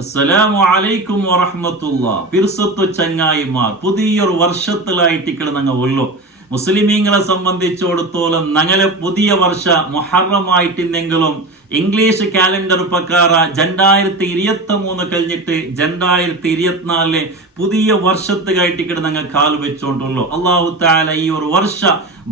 അസ്സലാമു അലൈക്കും വറഹ്മത്തുള്ളാ. പിർസത്തു ചങ്ങായിമാർ, പുതിയൊരു വർഷത്തിലായിട്ട് ഞങ്ങൾ ഉള്ളു. മുസ്ലിമീങ്ങളെ സംബന്ധിച്ചിടത്തോളം ഞങ്ങളെ പുതിയ വർഷ മുഹറമായിട്ടിന്നെങ്കിലും ഇംഗ്ലീഷ് കാലണ്ടർ പ്രകാര 2023 കഴിഞ്ഞിട്ട് 2024 പുതിയ വർഷത്തുകായിട്ട് ഞങ്ങൾ കാൽ വെച്ചോണ്ടുള്ളൂ. അല്ലാഹു തആല ഈ ഒരു വർഷ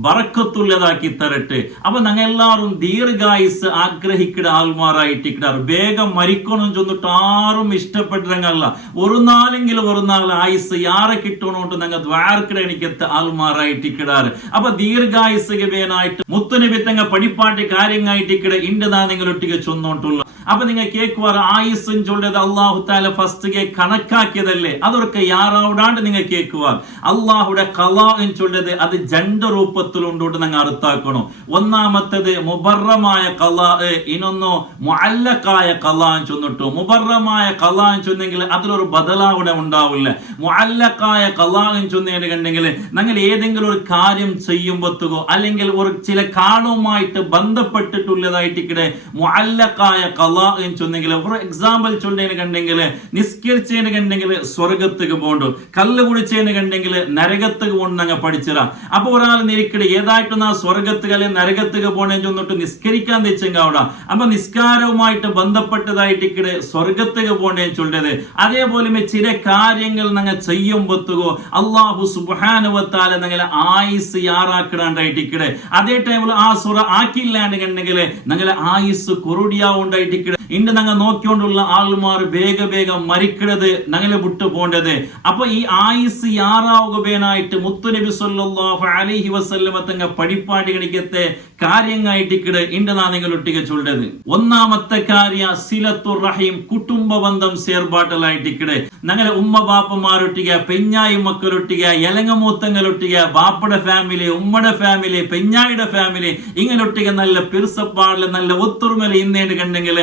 ബറക്കത്തുള്ളതാക്കി തരട്ടെ. അപ്പൊ ഞങ്ങൾ എല്ലാവരും ദീർഘായുസ് ആഗ്രഹിക്കുന്ന ആൾമാരായിട്ട് വേഗം മരിക്കണം ചൊന്നിട്ട് ആരും ഇഷ്ടപ്പെട്ടങ്ങല്ല. ഒരു നാലെങ്കിലും ഒരു നാൾ ആയുസ് യാറെ കിട്ടണോണ്ട് ഞങ്ങൾ ദ്വാരക്കിടെ എനിക്കെത്ത ആൾമാരായിട്ടിക്കിടാറ്. അപ്പൊ ദീർഘായുസ് വേനായിട്ട് മുത്തുനബി തങ്ങ പഠിപ്പാട്ട് കാര്യങ്ങളായിട്ടിക്കിടെ ഇണ്ടതാ നിങ്ങളൊട്ടിಗೆ ചൊന്നോണ്ടുള്ളൂ. അപ്പൊ നിങ്ങൾ കേൾക്കുവാർ ആയുസ്സും ചൊല്ലത് അള്ളാഹു താല ഫസ്റ്റ് കണക്കാക്കിയതല്ലേ, അതൊക്കെ യാറാവിടാണ്ട് നിങ്ങൾ കേൾക്കുവാർ. അള്ളാഹുടെ ഖലാഇൻ ചൊല്ലത് അത് രണ്ട് രൂപത്തിലുണ്ടോട്ട് നിങ്ങൾ അർത്ഥാക്കണം. ഒന്നാമത്തത് മുബറമായ ഖലാ, ഇനൊന്നോ മുഅല്ലഖായ ഖലാ ചൊന്നിട്ടു. മുബറമായ ഖലാ ചൊന്നെങ്കിൽ അതിലൊരു ബദലാവിടെ ഉണ്ടാവില്ല. മുഅല്ലഖായ ഖലാ ചൊന്നേന് കണ്ടെങ്കിൽ നിങ്ങൾ ഏതെങ്കിലും ഒരു കാര്യം ചെയ്യുമ്പോഴത്തോ അല്ലെങ്കിൽ ഒരു ചില കാലവുമായിട്ട് ബന്ധപ്പെട്ടിട്ടുള്ളതായിട്ട് മുഅല്ലഖായ ഖലാ ചൊന്നെങ്കിൽ, ഫോർ എക്സാമ്പിൾ ചൊല്ലേന് കണ്ടെങ്കിൽ നിസ്കരിച്ചതിന് കണ്ടെങ്കിൽ സ്വർഗത്തേക്ക് പോണ്ടു, കല്ല് കുടിച്ചതിന് കണ്ടെങ്കിൽ നരകത്തേക്ക് പോകണം ഞങ്ങൾ പഠിച്ചറാ. അപ്പൊ ഒരാൾ നിരിക്കട് ഏതായിട്ടും ആ സ്വർഗത്തുക അല്ലെങ്കിൽ നരകത്തേക്ക് പോണേന്ന് ചൊന്നിട്ട് നിസ്കരിക്കാൻ തെച്ചെങ്ക അവിടെ. അപ്പൊ നിസ്കാരവുമായിട്ട് ബന്ധപ്പെട്ടതായിട്ട് സ്വർഗത്തേക്ക് പോണ്ടേന്ന് ചൊല്ലത്. അതേപോലെ ചില കാര്യങ്ങൾ ഞങ്ങൾ ചെയ്യുമ്പോഴത്തോ അള്ളാഹു സുബ്ഹാനഹു വ തആല ഞങ്ങളെ ആയുസ് യാറാക്കിടാണ്ടായിട്ട് അതേ ടൈമിൽ ആ സുറ ആക്കില്ലാണ്ട് കണ്ടെങ്കിൽ ഞങ്ങളെ ആയുസ് കുറുടിയാവുണ്ടായിട്ട് ഇന്ന് ഞങ്ങൾ നോക്കിക്കൊണ്ടുള്ള ആൾമാർ വേഗം മരിക്കണത് ഞങ്ങളെ വിട്ടു പോണ്ടത്. അപ്പൊ ഈ ആയുസ് യാറാവുകയായിട്ട് മുത്തുനബി സല്ലല്ലാഹു അലൈഹി വസല്ലമ തങ്ങ പഠിപ്പാടി കണിക്കത്തെ കാര്യങ്ങളായിട്ട് ഇന്ന് നിങ്ങൾ ഒട്ടിಗೆ ചൊല്ലത്. ഒന്നാമത്തെ കാര്യ സിലത്തുർ റഹീം, കുടുംബ ബന്ധം സേർബാട്ടലായിട്ട് ഞങ്ങളെ ഉമ്മ ബാപ്പമാരൊട്ടിക, പെഞ്ഞായി മക്കളൊട്ടിക, എലങ്ങമൂത്തങ്ങളൊട്ടിക, ബാപ്പയുടെ ഫാമിലി, ഉമ്മയുടെ ഫാമിലി, പെഞ്ഞായിയുടെ ഫാമിലി, ഇങ്ങനൊട്ടിക നല്ല പിർസപ്പാടില് നല്ല ഒത്തുറുമല ഇന്നേണ്ട് കണ്ടെങ്കിൽ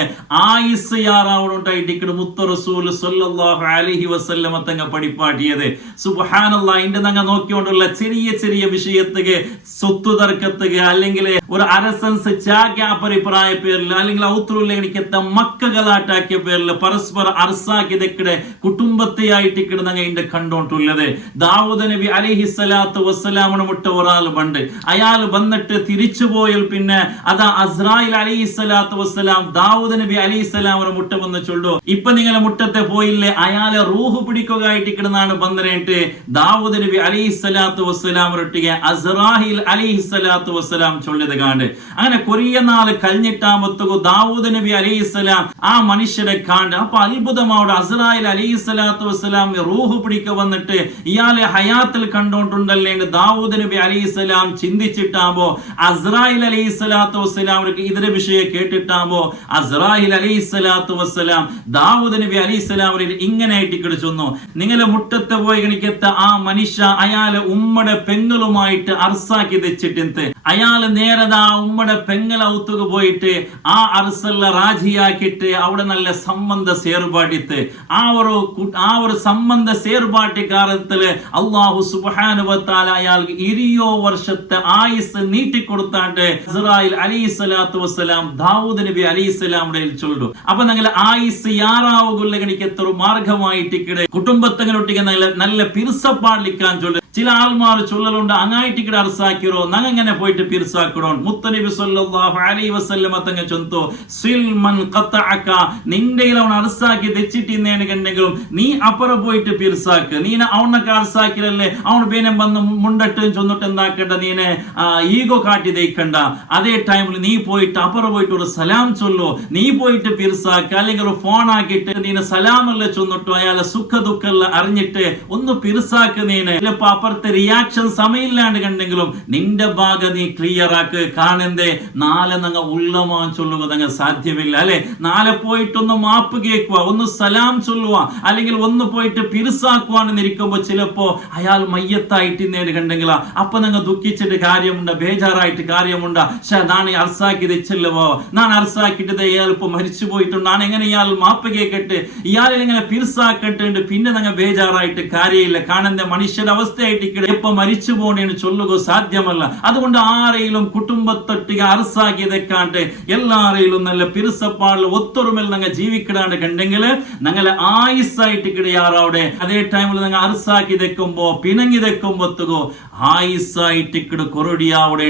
ആയുസ് യാറാവണോണ്ടായിട്ട് മുത്ത റസൂൽ സല്ലല്ലാഹു അലൈഹി വസല്ലമ തങ്ങ പഠിപ്പാട്ടിയത്. സുബ്ഹാനല്ലാഹ്. ഇന്റെ ഞങ്ങൾ നോക്കിക്കൊണ്ടുള്ള ചെറിയ വിഷയത്തുക, സ്വത്ത് തർക്കത്തുക, അല്ലെങ്കിൽ ഒരു അരസൻസ് ചാക്യാപരിപ്രായ പേരിൽ അല്ലെങ്കിൽ ഔത്രുള്ള എനിക്കെത്ത മക്കകളാട്ടാക്കിയ പേരിൽ പരസ്പര അർസാക്കിയതൊക്കെ കുടുംബത്തെയായിട്ട് ഞങ്ങൾ ഇന്റെ കണ്ടോണ്ടുള്ളത്. ദാവൂദ് നബി അലൈഹിസ്സലാത്തു വസ്സലാമിന് മുട്ട ഒരാൾ പണ്ട് അയാൾ വന്നിട്ട് തിരിച്ചു പോയാൽ പിന്നെ അതാ അസ്രായിൽ അലൈഹിസ്സലാത്തു വസ്സലാം ദാവൂദ് നബി അലൈഹിസ്സലാമിന് മുട്ട വന്ന് ചൊല്ലു, ഇപ്പൊ നിങ്ങളെ മുട്ടത്തെ പോയില്ലേ, അയാളെ റൂഹ് പിടിക്കുകയായിട്ട് കിടന്നാണ് വന്നിട്ട് ദാവൂദ് നബി അലൈഹിസ്സലാത്തു വസ്സലാമിനൊട്ടിಗೆ അസ്രായിൽ അലൈഹിസ്സലാത്തു വസ്സലാം ചൊല്ലത് കാണ്ട്. അങ്ങനെ കൊറിയ നാൾ കഴിഞ്ഞിട്ടാമത്തുകു ദാവൂദ് നബി അലൈഹിസ്സലാം ആ മനുഷ്യരെ കാണ്ട്. അപ്പൊ അത്ഭുതമാവിടെ അസ്രായിൽ അലൈഹിസ്സലാത്തു വസ്സലാം റൂഹ് പിടിക്ക വന്നിട്ട് ഇയാളെ ഹയാത്തിൽ കണ്ടോണ്ടുണ്ടല്ലേ ദാവൂദ് നബി അലൈഹിസ്സലാം ചിന്തിച്ചിട്ടാകുമ്പോ അസ്രായിൽ അലൈഹിസ്സലാത്തു വസ്സലാമിക്ക് ഇതിന്റെ വിഷയം കേട്ടിട്ടാകുമ്പോ അസ്രായിൽ അലൈഹിസ്സലാത്തു വസ്സലാം ദാവൂദ് നബി അലൈഹിസ്സലാമിൽ ഇങ്ങനെ ആയിട്ട് കിടച്ചൊന്നു, നിങ്ങളെ മുട്ടത്തെ പോയി ഗണിക്കത്ത ആ മനുഷ്യ അയാളെ ഉമ്മയുടെ പെങ്ങളുമായിട്ട് അർസാക്കി തെച്ചിട്ട് അയാള് നേരതാ ഉമ്മയുടെ പെങ്ങളെ ഔത്തുക പോയിട്ട് ആ അർസല്ല റാജിയാക്കിയിട്ട് അവിടെ നല്ല സംബന്ധ സേർപാട്ടിത്ത് ആ ഒരു സംബന്ധ സേർപാട്ടിക്കാരത്തില് അള്ളാഹു സുബ്ഹാനഹു വ തആല അയാൾക്ക് 20 വർഷത്തെ ആയുസ് നീട്ടിക്കൊടുത്താണ്ട് ഇസ്രായേൽ അലൈഹിസ്സലാത്തു വസ്സലാം ദാവൂദ് നബി അലൈഹിസ്സലാമുടെ ചൊല്ലു. അപ്പൊ ഞങ്ങൾ ആയുസ് യാറാവുകയുള്ള എനിക്ക് എത്ര മാർഗമായിട്ട് കുടുംബത്തിനൊട്ടിക്ക് നല്ല പിർസപ്പാടിക്കാൻ ചൊല്ലു. ചില ആൾമാർ ചൊല്ലലുണ്ട് അങ്ങായിട്ടിക്കട അർസാക്കിറോ നങ്ങനെ പോയിട്ട് പിർസാക്കിടോ. മുത്തനബി സല്ലല്ലാഹു അലൈഹി വസല്ലമ തങ്ങ ചൊന്തോ സിൽമൻ ഖതഅക, നിന്റെ അവൻ അർസാക്കി തെച്ചിട്ടിന്നേന് കണ്ടെങ്കിലും നീ അപ്പുറ പോയിട്ട് പിർസാക്ക്. നീന അവനൊക്കെ അർസാക്കിരല്ലേ അവൻ പേനെ വന്ന് മുണ്ടട്ട് ചൊന്നിട്ട് എന്താക്കണ്ട, നീനെ ഈഗോ കാട്ടി ദയിക്കണ്ട. അതേ ടൈമിൽ നീ പോയിട്ട് അപ്പുറ പോയിട്ട് ഒരു സലാം ചൊല്ലോ, നീ പോയിട്ട് പിർസാക്ക്. അല്ലെങ്കിൽ ഒരു ഫോൺ ആക്കിയിട്ട് നീന സലാമല്ല ചൊന്നിട്ടു അയാളെ സുഖ ദുഃഖല്ല അറിഞ്ഞിട്ട് ഒന്ന് പിർസാക്ക്. നീന് ചിലപ്പോ അപ്പുറത്തെ റിയാക്ഷൻ സമയമില്ലാണ്ട് കണ്ടെങ്കിലും നിന്റെ ഭാഗം നീ ക്ലിയർ ആക്ക്. കാണന്തേ നാളെ ഞങ്ങൾ ഉള്ളമാൻ ചൊല്ലുക ഞങ്ങൾ സാധ്യമില്ല അല്ലെ. നാളെ പോയിട്ടൊന്ന് മാപ്പ് കേൾക്കുക, ഒന്ന് സലാം ചൊല്ലുക, അല്ലെങ്കിൽ ഒന്ന് പോയിട്ട് പിർസാക്കുവാന്ന് ഇരിക്കുമ്പോ ചിലപ്പോ അയാൾ മയ്യത്തായിട്ട് നേടി കണ്ടെങ്കില അപ്പൊ ഞങ്ങൾ ദുഃഖിച്ചിട്ട് കാര്യമുണ്ട, ബേജാറായിട്ട് കാര്യമുണ്ട. നാണ് അർസാക്കി തെച്ചല്ലോ, ഞാൻ അർസാക്കിട്ട് ഇയാൾ ഇപ്പൊ മരിച്ചു പോയിട്ടുണ്ട്, ഞാൻ എങ്ങനെ ഇയാൾ മാപ്പ് കേൾക്കട്ടെ, ഇയാളെ എങ്ങനെ പിർസാക്കട്ടെ, പിന്നെ ഞങ്ങൾ ബേജാറായിട്ട് കാര്യമില്ല. കാണന്തേ മനുഷ്യരുടെ അവസ്ഥ ആയിട്ടിക്കಡೆ എപ്പ മരിച്ചു പോണേന്ന് ചൊല്ലുക സാധ്യമല്ല. അതുകൊണ്ട് ആരെയും കുടുംബത്തൊട്ടിക അറസാക്കിയതെക്കാണ്ട് എല്ലാരെയും നല്ല പിരിസപ്പാടിൽ ഒത്തൊരുമൽ ഞങ്ങൾ ജീവിക്കിടാണ്ട് കണ്ടെങ്കിൽ ഞങ്ങളെ ആയുസ്സായിട്ട് കിടയാറവിടെ. അതേ ടൈമിൽ ഞങ്ങൾ അറസാക്കി തെക്കുമ്പോ പിണങ്ങി തെക്കുമ്പോത്തുകോ ആയുസ്സായിട്ട് ഇക്കട് കൊറടിയാവിടെ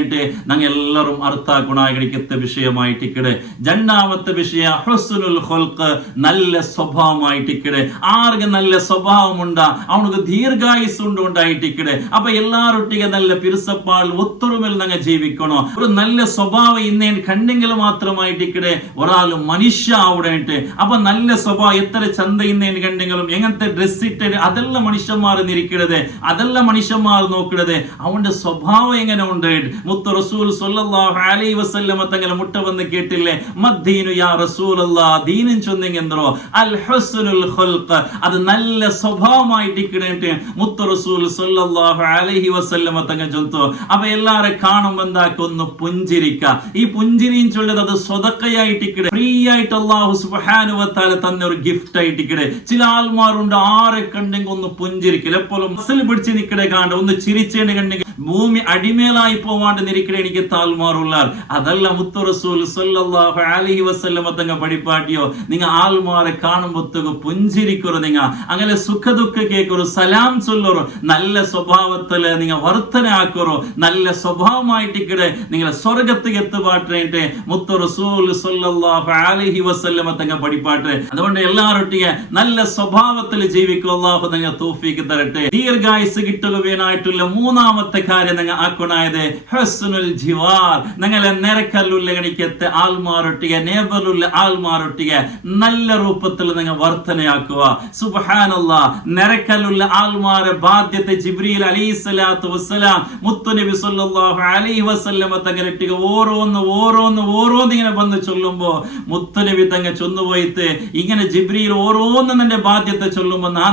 ഞങ്ങൾ എല്ലാവരും അർത്ഥാക്കുണാകടിക്കത്തെ വിഷയമായിട്ട് ഇക്കടെ. രണ്ടാമത്തെ വിഷയ ഹുസ്നുൽ ഖുൽഖ്, നല്ല സ്വഭാവമായിട്ട് ഇക്കടെ. ആർക്ക് നല്ല സ്വഭാവമുണ്ട അവനക്ക് ദീർഘായുസ് ഉണ്ടായിട്ടിക്കടെ. അപ്പൊ എല്ലാരൊട്ടിಗೆ നല്ല പിരിസപ്പാടിൽ ഒത്തൊരുമൽ ഞങ്ങൾ ജീവിക്കണോ. ഒരു നല്ല സ്വഭാവം ഇന്നേ കണ്ടെങ്കിൽ മാത്രമായിട്ടിക്കടെ ഒരാൾ മനുഷ്യ അവിടെ. അപ്പൊ നല്ല സ്വഭാവം എത്ര ചന്ത ഇന്നേന് കണ്ടെങ്കിലും എങ്ങനത്തെ ഡ്രസ് ഇട്ട് അതെല്ലാം മനുഷ്യന്മാർ നിരിക്കരുത്, അതെല്ലാം മനുഷ്യന്മാർ നോക്കരുത്. അവന്റെ സ്വഭാവം എങ്ങനെ ഉണ്ട്. മുത്ത് റസൂൽ സ്വല്ലല്ലാഹു അലൈഹി വസല്ലമ തങ്ങളെ മുട്ട വന്ന് കേട്ടില്ലേ, മദ്ദീനു യാ റസൂലല്ലാഹ്, ദീനും ചൊന്നെങ്കെന്തോ അൽ ഹുസ്നുൽ ഖുൽഖ്, അത് നല്ല സ്വഭാവമായിട്ടിക്കടേട്ട് മുത്ത് റസൂൽ സ്വല്ലല്ലാഹു അലൈഹി വസല്ലമ തങ്ങൾ ചൊന്നു. അപ്പൊ എല്ലാരെ കാണുമ്പോ എന്താക്കൊന്ന് പുഞ്ചിരിക്ക. ഈ പുഞ്ചിരിയും ചൊല്ലത് അത് സ്വതക്കയായിട്ടിക്കടെ, ഫ്രീ ആയിട്ട് അല്ലാഹു സുബ്ഹാനഹു വ തആല തന്ന ഒരു ഗിഫ്റ്റ് ആയിട്ടിക്കടെ. ചില ആൾമാരുണ്ട് ആരെ കണ്ടെങ്കിൽ ഒന്ന് പുഞ്ചിരിക്കൽ, എപ്പോഴും മസിൽ പിടിച്ച് നിക്കടെ കാണ്ട ഒന്ന് ചിരിച്ചേണ്ട് കണ്ടെങ്കിൽ ഭൂമി അടിമേലായി പോവാണ്ട് നിരിക്കടെ എനിക്ക് താൽമാറുള്ള. അതല്ല മുത്ത് റസൂൽ സ്വല്ലല്ലാഹു അലൈഹി വസല്ലമ തങ്ങൾ പഠിപ്പാട്ടിയോ. നിങ്ങൾ ആൾമാരെ കാണുമ്പോഴത്തേക്ക് പുഞ്ചിരിക്കൊരു, നിങ്ങൾ അങ്ങനെ സുഖദുഃഖ കേൾക്കൊരു, സലാം ചൊല്ലൊരു, നല്ല സ്വഭാവത്തില് നിങ്ങൾ വർത്തന ആക്കൊരു, നല്ല സ്വഭാവമായിട്ടിക്കടെ നിങ്ങളെ സ്വർഗത്തേക്ക് എത്തുപാട്ടേട്ട് മുത്ത് റസൂൽ സ്വല്ലല്ലാഹു അലൈഹി വസല്ലമ തങ്ങൾ പഠിപ്പാട്ട്. അതുകൊണ്ട് എല്ലാരൊട്ടിಗೆ നല്ല സ്വഭാവത്തിൽ ജീവിക്കുക. അല്ലാഹു നിങ്ങൾ തൗഫീഖ് തരട്ടെ. ദീർഘായുസ് കിട്ടുകയായിട്ടുള്ള മൂന്നാമത്തെ കാര്യം നിങ്ങൾ ആക്കണായത് ഹുസ്നുൽ ജിവാർ. നിങ്ങളെ നിരക്കല്ലുള്ള ഗണിക്കത്തെ ആൾമാരൊട്ടിಗೆ, നേബലുള്ള ആൾമാരൊട്ടിಗೆ നല്ല രൂപത്തിൽ നിങ്ങൾ വർത്തനയാക്കുക. സുബ്ഹാനല്ലാഹ്, നിരക്കല്ലുള്ള ആൾമാരെ ബാധ്യത്തെ ജിബ്രീൽ അലൈഹിസ്സലാത്തു വസ്സലാം മുത്തുനബി സ്വല്ലല്ലാഹു അലൈഹി വസല്ലമ തങ്ങളിട്ടിಗೆ ഓരോന്ന് ഇങ്ങനെ വന്ന് ചൊല്ലുമ്പോ മുത്തുനബി തങ്ങൾ ചൊന്നുപോയിട്ട് ഇങ്ങനെ ജിബ്രീൽ ഓരോന്ന് നിന്റെ ബാധ്യത്തെ ചൊല്ലുമ്പോ നാ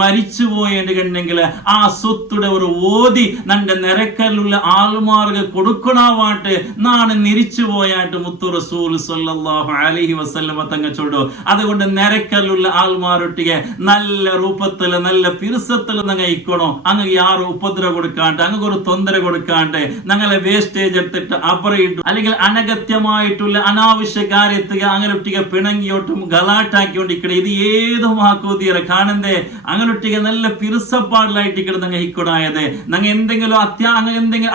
മരിച്ചുപോയ കണ്ടെങ്കിൽ ആ സ്വത്തുടെ ഒരു ഓതി നന്റെ നിരക്കലുള്ള ആൾമാർക്ക് കൊടുക്കണവാട്ട് നാണ് നിരിച്ചു പോയാട്ട് മുത്തു റസൂൽ സ്വല്ലല്ലാഹു അലൈഹി വസല്ലമ തങ്ങൾ ചൊല്ലു. അതുകൊണ്ട് നിരക്കലുള്ള ആൾമാരൊട്ടിಗೆ നല്ല രൂപത്തില് നല്ല പിരിസത്തില് നിങ്ങൾ ഇക്കണോ. അങ്ങ് യാറും ഉപദ്രവം കൊടുക്കാണ്ട്, അങ്ങ് ഒരു തൊന്തര കൊടുക്കാണ്ട്, ഞങ്ങളെ വേസ്റ്റേജ് എടുത്തിട്ട് അപ്പറയിട്ടു അല്ലെങ്കിൽ അനഗത്യമായിട്ടുള്ള അനാവശ്യ കാര്യത്തിൽ അങ്ങനൊട്ടിಗೆ പിണങ്ങിയോട്ടും ഗലാട്ടാക്കിക്കൊണ്ടിരിക്കണ ഇത് ഏതും ആക്കൂതിയറ കാണണ്ടേ. അങ്ങനൊട്ടിಗೆ നല്ല പിരിസപ്പാടിലായിട്ടിക്കണ നിങ്ങൾ ഇക്കണായത്. ഞങ്ങൾ എന്തെങ്കിലും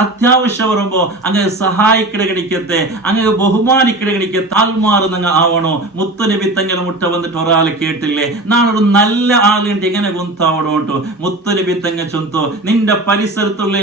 അത്യാവശ്യം വരുമ്പോ അങ്ങ് സഹായിക്കട ഗണിക്കത്തെ, അങ്ങ് ബഹുമാനിക്കട ഗണിക്കത്തെ ആൾമാർ നിങ്ങൾ ആവണോ. മുത്തുനബി തങ്ങളെ മുട്ട വന്നിട്ട് ഒരാളെ കേട്ടില്ലേ, നാളൊരു നല്ല ആളുണ്ട് എങ്ങനെ ഗുന്താവണോട്ടു. മുത്തുനബി തങ്ങ ചൊന്തോ നിന്റെ പരിസരത്തുള്ള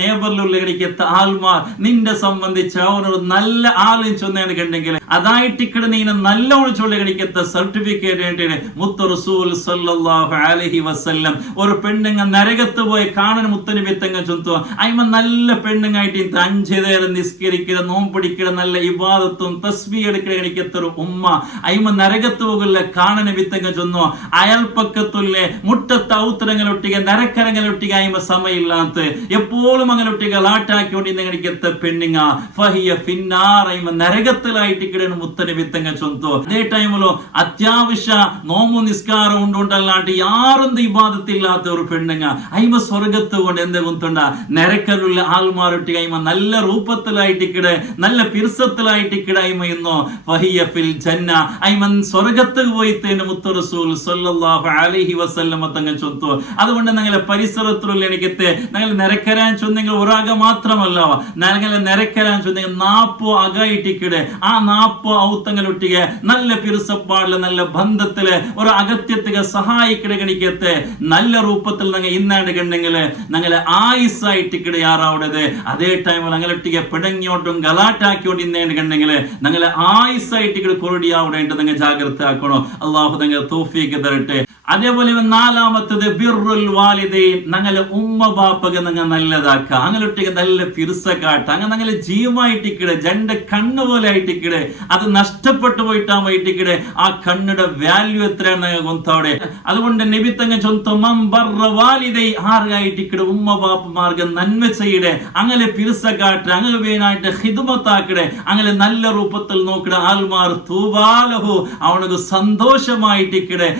നേബറിലുള്ള ഗണിക്കത്തെ ആൾമാർ നിന്റെ സംബന്ധിച്ച് അവനൊരു നല്ല ആളും ചൊന്നേണ് കണ്ടെങ്കിൽ അതായിട്ടിക്കട നീ നല്ലോണം ചൊല്ല ഗണിക്കത്തെ സർട്ടിഫിക്കറ്റ് മുത്ത് റസൂൽ സ്വല്ലല്ലാഹു അലൈഹി വസല്ലം ഒരു പെണ്ണുങ്ങ നരകത്ത് പോയി കാണാൻ മുത്തുനബി തങ്ങ ചൊന്തോ അയിമ നല്ല പെണ്ണുങ്ങായിട്ട് 5 നേരം നിസ്കരിക്കുക, നോമ്പടിക്കുക, നല്ല ഇബാദത്തും തസ്ബീഹ് എടുക്കുക ഗണിക്കത്തൊരു ഉമ്മ അയിമ നരകത്ത് പോകില്ല കാണാൻ വിത്തങ്ങ ചൊന്നോ. അയൽപ്പക്കത്തുള്ള മുട്ടത്ത് ഔത്തരങ്ങളൊട്ടിಗೆ നരക്കരങ്ങളൊട്ടിಗೆ അയിമ സമയില്ലാത്ത എപ്പോഴും അങ്ങനൊട്ടിಗೆ ലാട്ടാക്കിക്കൊണ്ടിരുന്ന ഗണിക്കത്തെ പെണ്ണുങ്ങ ഫഹിയ ഫിന്നാർ അയിമ നരകത്തിലായിട്ടിക്കടേണ് മുത്തനബി തങ്ങ ചൊന്തോ. അതേ ടൈമിലോ അത്യാവശ്യ നോമ്പു നിസ്കാരം ഉണ്ടല്ലാണ്ട് യാറൊന്നും ഇബാദത്തില്ലാത്ത ഒരു പെണ്ണുങ്ങ അയിമ സ്വർഗത്ത് കൊണ്ട് എന്ത് കുത്തുണ്ട നരക്കലുള്ള ആൾമാരൊട്ടിಗೆ അയിമ നല്ല രൂപത്തിലായിട്ടിക്കടെ നല്ല പിർസത്തിലായിട്ടിക്കടെ അയിമ ഇന്നോ ഫഹിയ ഫിൽ ജന്ന അയിമ സ്വർഗത്ത് പോയിത്തേന് മുത്ത് റസൂൽ സ്വല്ലല്ലാഹു അലൈഹി വസല്ലമ തങ്ങൾ ചൊന്നു. അതുകൊണ്ട് ഞങ്ങളെ പരിസരത്തിലുള്ള എനിക്കത്തെ ഞങ്ങൾ നിരക്കരാൻ ചൊന്നെങ്കിൽ ഒരാക മാത്രമല്ല, ഞങ്ങളെ നിരക്കരാൻ ചൊന്നെങ്കിൽ 40 അകയിട്ടിക്കടെ ആ 40 ഔത്തങ്ങളൊട്ടിಗೆ നല്ല പിർസപ്പാടില് നല്ല ബന്ധത്തില് ഒരു അഗത്യത്തിക്ക് സഹായിക്കടെ ഗണിക്കത്തെ നല്ല രൂപത്തിൽ ഞങ്ങൾ ഇന്നാണ്ട് കണ്ടെങ്കിൽ ഞങ്ങളെ ആയുസ്സായിട്ടിക്കടെ യാറാവുന്നത്. അതേ ടൈമിൽ ഞങ്ങളൊട്ടിಗೆ പിടങ്ങിയോട്ടും ഗലാട്ടാക്കിയോണ്ട് ഇന്നേണ്ട് കണ്ടെങ്കിൽ ഞങ്ങളെ ആയുസ്സായിട്ടിക്കടെ കൊറടിയാവുടേണ്ട നിങ്ങൾ ജാഗ്രത ആക്കണോ. അള്ളാഹു നിങ്ങൾ തൗഫീഖ് തരട്ടെ. അതേപോലെ 4-മത്തത് ബിർറുൽ വാലിദൈൻ, ഞങ്ങളെ ഉമ്മ ബാപ്പക്ക് നിങ്ങൾ നല്ലതാക്ക, അങ്ങനൊട്ടിಗೆ നല്ല പിർസ കാട്ട, അങ്ങനെ ഞങ്ങളെ ജീവമായിട്ടിക്കടെ ജന്റെ കണ്ണ് പോലെ ആയിട്ടിക്കടെ അത് നഷ്ടപ്പെട്ടു പോയിട്ടായിട്ടിക്കടെ ആ കണ്ണുടെ വാല്യൂ എത്രയാണ് ഗൊന്തവിടെ. അതുകൊണ്ട് നബി തങ്ങ ചൊന്തം ബർറ വാലിദൈ ആർഗായിട്ടിക്കടെ ഉമ്മ ബാപ്പമാർക്ക് നന്മ ചെയ്യടെ, അങ്ങനെ പിർസ കാട്ട, അങ്ങനെ വേനായിട്ട് ഹിദ്മത്താക്കടെ, അങ്ങനെ നല്ല രൂപത്തിൽ നോക്കടെ ആൾമാർ തൂബാലഹു അവനക്ക് സന്തോഷമായിട്ടിക്കടെ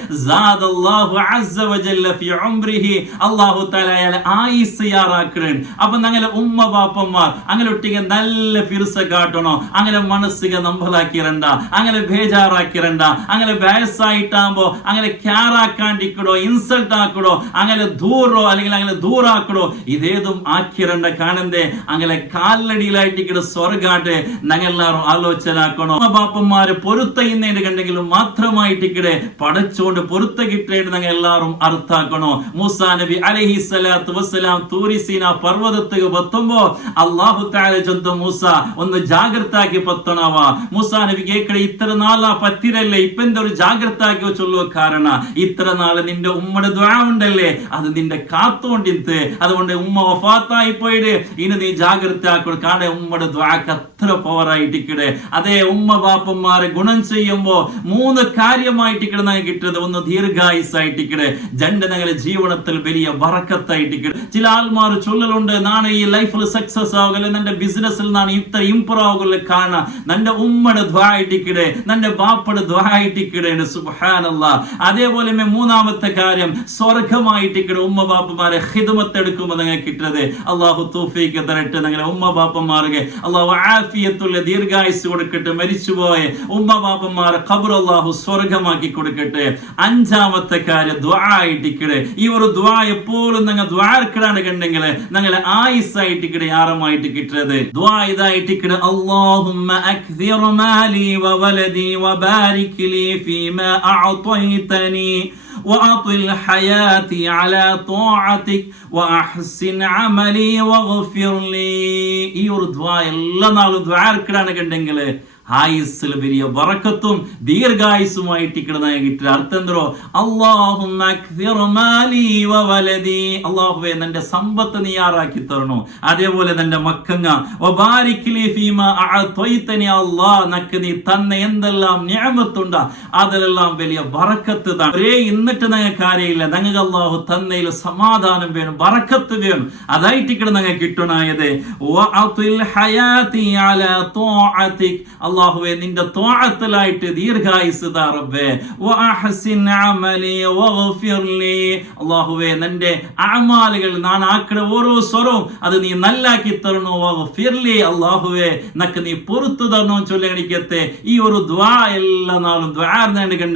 അല്ലാഹു അസ്സ വജല്ല ഫി ഉംരിഹി അല്ലാഹു തആല അയാളെ ആയുസ് യാറാക്കണൻ. അപ്പൊ ഞങ്ങളെ ഉമ്മ ബാപ്പന്മാർ അങ്ങനെ ഒട്ടിಗೆ നല്ല ഫിർസ കാട്ടണോ, അങ്ങനെ മനസ്സിಗೆ ನಂಬಲಾಕಿರണ്ട, അങ്ങനെ ಬೇಜಾರಾಕಿರണ്ട, അങ്ങനെ വയസ്സായിട്ടാകുമ്പോ അങ്ങനെ ക്യാറാക്കാണ്ടിക്കടോ, ഇൻസൾട്ട് ആക്കടോ, അങ്ങനെ ദൂരോ അല്ലെങ്കിൽ അങ്ങനെ ദൂരാക്കടോ, ഇതേതും ആക്കിരണ്ട. കാണണ്ടേ അങ്ങനെ കാലടിയിലായിട്ടിക്കട സ്വർഗാട്ടെ ഞങ്ങളെല്ലാരും ആലോചന ആക്കണോ. ബാപ്പന്മാര് പൊരുത്ത ഇന്നേണ്ട് കണ്ടെങ്കിലും മാത്രമായിട്ടിക്കടെ പടച്ചോണ്ട് പൊരുത്ത കിട്ടേണ്ട ഞങ്ങൾ എല്ലാരും അർത്ഥാക്കണോ. മൂസാ നബി അലൈഹി സ്വലാത്തു വസ്സലാം തൂരി സീനാ പർവ്വതത്തിಗೆ ಬತ್ತುಂಬೋ ಅಲ್ಲಾಹು ತಾಲ ಜೊತೆ ಮೂಸಾ ಒಂದು ಜಾಗೃತಾಗಿ ಪತ್ತನವ. ಮೂಸಾ ನಬಿಗೆ ಕಡೆ ಇತರ ನಾಳ ಪತ್ತಿರಲ್ಲೇ ಇಪ್ಪಂದವರು ಜಾಗೃತಾಗಿ ಚೊಲ್ಲುವ ಕಾರಣ ഇത്ര നാള് നിന്റെ ഉമ്മയുടെ ദ്വാ ഉണ്ടല്ലേ, അത് നിന്റെ കാത്തോണ്ടിത്ത്. അതുകൊണ്ട് ഉമ്മ വഫാത്തായി പോയിട്ട് ഇനി നീ ജാഗ്രത ആക്കണം. കാരണം ഉമ്മയുടെ ദ്വാക്ക് അത്ര പവറായിട്ടിക്കടെ. അതേ ഉമ്മ ബാപ്പന്മാരെ ഗുണം ചെയ്യുമ്പോ 3 കാര്യമായിട്ടിക്കടെ ഞങ്ങൾ കിട്ടുന്നത്. ഒന്ന് ദീർഘായുസായിട്ടിക്കടെ, രണ്ട് ഞങ്ങളുടെ ജീവനത്തിൽ വലിയ ബറക്കത്തായിട്ടിക്കടെ. ചില ആൾമാർ ചൊല്ലലുണ്ട്, നാണ് ഈ ലൈഫിൽ സക്സസ് ആവുകല്ലേ, നിന്റെ ബിസിനസ്സിൽ നാണ് ഇത്ര ഇംപ്രൂവ് ആവുകല്ലേ, കാരണം നിന്റെ ഉമ്മയുടെ ദ്വാ ആയിട്ടിക്കടെ, നിന്റെ ബാപ്പയുടെ ദ്വാ ആയിട്ടിക്കടെ. സുബ്ഹാനല്ലാഹ്. അതേപോലെ മൂന്നാമത്തെ കാര്യം സ്വർഗമായിട്ടിക്കടെ ഉമ്മ ബാപ്പമാരെ ഖിദ്മത്ത് എടുക്കുമ്പോൾ നിങ്ങൾ കിട്ടുന്നത്. അള്ളാഹു തൗഫീഖ് തരട്ടെ. നിങ്ങളെ ഉമ്മ ബാപ്പന്മാർക്ക് അള്ളാഹു ആഫിയത്തുള്ള ദീർഘായുസ് കൊടുക്കട്ടെ. മരിച്ചുപോയ ഉമ്മ ബാപ്പന്മാരെ ഖബർ അള്ളാഹു സ്വർഗമാക്കി കൊടുക്കട്ടെ. അഞ്ചാമത്തെ കാര്യം ദുആ ആയിട്ടിക്കടെ. ഈ ഒരു ദുആ എപ്പോഴും നിങ്ങൾ ദ്വാരക്കിടാണ് കണ്ടെങ്കിൽ നിങ്ങളെ ആയുസ്സായിട്ടിക്കടെ ആറമായിട്ട് കിട്ടുന്നത്. ദുആ ഇതായിട്ടിക്കടെ, അല്ലാഹുമ്മ അക്സിർ മാലി വവലദി വബാരിക് ലി ഫീമാ അഅതൈതനി وأطل حياتي على طاعتك وأحسن عملي واغفر لي. ഈ ഒരു ദുആ എല്ലാ നാളും ദ്വാരക്കിടാണ് കണ്ടെങ്കിൽ ആയുസ്സിൽ വലിയ ബറക്കത്തും ദീർഘായുസുമായിട്ട് കിട്ടുന്ന അർത്ഥം എന്തോ, അല്ലാഹുമ്മ അക്സിർ മാലി വവലദി, അല്ലാഹുവേ നിന്റെ സമ്പത്ത് നീ ആറാക്കി തരണോ. അതേപോലെ നിന്റെ മക്കങ്ങ വബാരിക് ലി ഫീമാ അഅതൈതനി, അല്ലാഹ് നക്ക് നീ തന്ന എന്തെല്ലാം നിഅമത്തുണ്ട് അതിലെല്ലാം വലിയ ബറക്കത്ത് താ. ഒരേ എന്നിട്ട് ഞങ്ങൾക്ക് കാര്യമില്ല, ഞങ്ങൾക്ക് അല്ലാഹു തന്നതിൽ സമാധാനം വേണം, ബറക്കത്ത് വേണം. അതായിട്ട് ഞങ്ങൾക്ക് കിട്ടണായത്. വഅതിൽ ഹയാതി അലാ ത്വാഅതിക്, അല്ലാഹുവേ നിന്റെ ത്വാഅത്തിലായിട്ട് ദീർഘായുസ് താ റബ്ബേ. വഅഹ്സിൻ അമലി വഗ്ഫിർ ലി, അല്ലാഹുവേ നിന്റെ അഅമാലുകൾ ഞാൻ ആക്കണ ഓരോ സ്വരവും അത് നീ നല്ലാക്കി തരണോ. വഗ്ഫിർ ലി, അല്ലാഹുവേ നക്ക് നീ പൊറുത്തു തരണോ ചൊല്ലണിക്കത്തെ. ഈ ഒരു ദുആ എല്ലാ നാളും ദ്വാരണ്ടെങ്കിൽ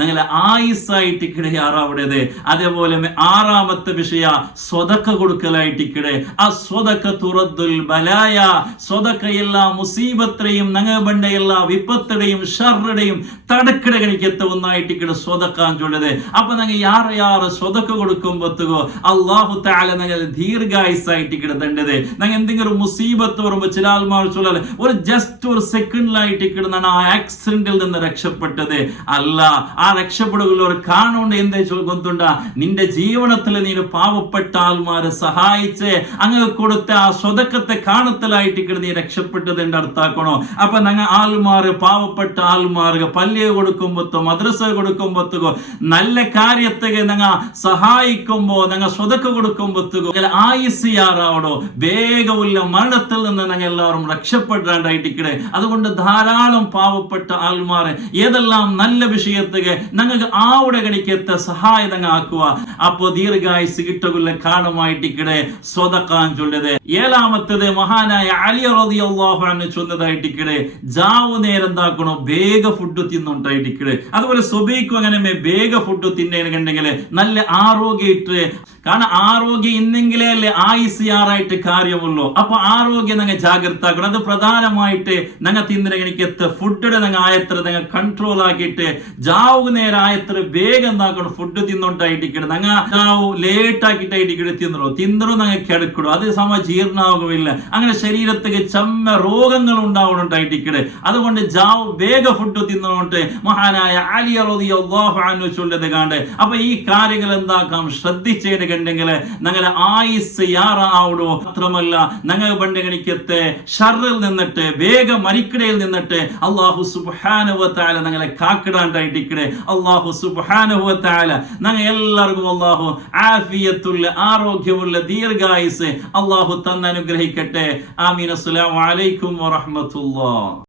നിങ്ങളെ ആയുസ്സായിട്ട് കിടയാറാവിടത്. അതേപോലെ ആറാമത്തെ വിഷയ സ്വതക്ക കൊടുക്കലായിട്ടിക്കടെ. ആ സ്വതക്ക തുറദ്ദുൽ ബലായ, സ്വതക്ക എല്ലാ മുസീബത്തിനെയും ഞങ്ങൾ ബണ്ട എല്ലാ വിപത്തുടെയും ഷർറുടെയും തടക്കിട കണിക്കത്തെ ഒന്നായിട്ടിക്കടെ സ്വതക്കാൻ ചൊല്ലത്. അപ്പൊ ഞങ്ങൾ യാറ് സ്വതക്ക കൊടുക്കുമ്പോഴത്തോ അല്ലാഹു തആല ഞങ്ങൾ ദീർഘായുസ്സായിട്ട് കിടത്തേണ്ടത്. ഞങ്ങൾ എന്തെങ്കിലും മുസീബത്ത് വരുമ്പോ ചില ആൾമാർ ചൊല്ലല് ഒരു ജസ്റ്റ് ഒരു സെക്കൻഡിലായിട്ട് കിടന്നാണ് ആ ആക്സിഡന്റിൽ നിന്ന് രക്ഷപ്പെട്ടത്. അല്ല, ആ രക്ഷപ്പെടുകയുള്ളവർ കാണുകൊണ്ട് എന്തേ ഗൊന്തുണ്ട, നിന്റെ ജീവനത്തിൽ നീ പാവപ്പെട്ട ആൾമാരെ സഹായിച്ച് അങ്ങ് കൊടുത്ത ആ സ്വതക്കത്തെ കാണത്തിലായിട്ട് നീ രക്ഷപ്പെട്ടത് എന്ന് അർത്ഥാക്കണോ. അപ്പൊ ഞങ്ങൾ ആൾമാർ പാവപ്പെട്ട ആൾമാർക്ക് പള്ളിയെ കൊടുക്കുമ്പോഴത്തോ മദ്രസ കൊടുക്കുമ്പോഴത്തോ നല്ല കാര്യത്തെ ഞങ്ങൾ സഹായിക്കുമ്പോ ഞങ്ങൾ സ്വതക്ക കൊടുക്കുമ്പോഴത്തോ ആയുസ് യാറാവണോ, വേഗമുള്ള മരണത്തിൽ നിന്ന് ഞങ്ങൾ എല്ലാവരും രക്ഷപ്പെടാണ്ടായിട്ടിക്കടെ. അതുകൊണ്ട് ധാരാളം പാവപ്പെട്ട ആൾമാരെ ഏതെല്ലാം നല്ല വിഷയത്തേക്ക് ഞങ്ങൾക്ക് ആവിടെ കണിക്കത്തെ സഹായം ഞങ്ങൾ ആക്കുക. അപ്പോ ദീർഘായുസ് കിട്ടുകയുള്ള കാണുമായിട്ടിക്കടെ സ്വതക്കാൻ ചൊല്ലത്. ഏഴാമത്തത് മഹാനായ അലി റളിയല്ലാഹു അൻഹു ചൊന്നതായിട്ടിക്കടെ, ജാവു നേരം എന്താക്കണോ വേഗ ഫുഡ് തിന്നുണ്ടായിട്ടിക്കടെ. അതുപോലെ സുബൈക്കും അങ്ങനെ വേഗ ഫുഡ് തിന്നേണ്ടെങ്കിൽ നല്ല ആരോഗ്യം ഇട്ട്, കാരണം ആരോഗ്യം ഇന്നെങ്കിലേ അല്ലേ ആയുസ് യാറായിട്ട് കാര്യമുള്ളൂ. അപ്പൊ ആരോഗ്യം ഞങ്ങൾ ജാഗ്രത ആക്കണം. അത് പ്രധാനമായിട്ട് ഞങ്ങൾ തിന്നിട്ട് ഫുഡിന്റെ ഞങ്ങൾ ആയത്ര ഞങ്ങൾ കൺട്രോൾ ആക്കിയിട്ട് ജാവു നേരം ആയത്ര വേഗം എന്താക്കണം ഫുഡ് തിന്നോണ്ടായിട്ടിക്കട്ടെ. ഞങ്ങൾ ജാവു ലേറ്റ് ആക്കിയിട്ടായിട്ടിക്കട്ടെ തിന്നറോ ഞങ്ങൾ കിടക്കണോ, അത് സമ ജീർണാവുകയില്ല. അങ്ങനെ ശരീരത്തേക്ക് ചമ്മ രോഗങ്ങൾ ഉണ്ടാവണുണ്ടായിട്ടിക്കട്ടെ. അതുകൊണ്ട് ജാവു വേഗ ഫുഡ് തിന്നോണ്ട് മഹാനായ അലി റളിയല്ലാഹു അൻഹു ചൊല്ലത് കാണ്ട്. അപ്പൊ ഈ കാര്യങ്ങൾ എന്താക്കാം ശ്രദ്ധിച്ചേനെ കണ്ടെങ്കിൽ ഞങ്ങളെ ആയുസ് യാറാവണോ. മാത്രമല്ല ഞങ്ങൾ പണ്ടെണിക്കത്തെ ഷർറിൽ നിന്നിട്ട് വേഗ മരിക്കടയിൽ നിന്നിട്ട് അല്ലാഹു സുബ്ഹാനഹു വ തആല ഞങ്ങളെ കാക്കിടാണ്ടായിട്ടിക്കടെ. അല്ലാഹു സുബ്ഹാനഹു വ തആല ഞങ്ങൾ എല്ലാവർക്കും അല്ലാഹു ആഫിയത്തുള്ള ആരോഗ്യമുള്ള ദീർഘായുസ് അല്ലാഹു തന്ന് അനുഗ്രഹിക്കട്ടെ. ആമീൻ. അസ്സലാമു അലൈക്കും വറഹ്മത്തുള്ളാഹി.